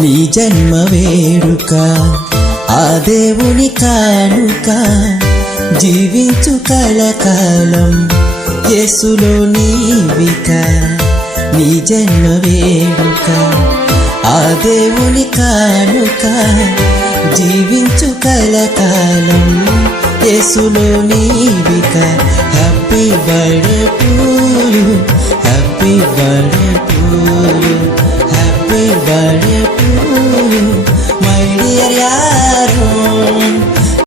నీ జన్మ వేడుక ఆ దేవుని కానుక, జీవించు కలకాలం యేసులో నీవిక. నీ జన్మ వేడుక ఆ దేవుని కానుక, జీవించు కలకాలం యేసులో నీవిక. Happy birthday to you, happy birthday to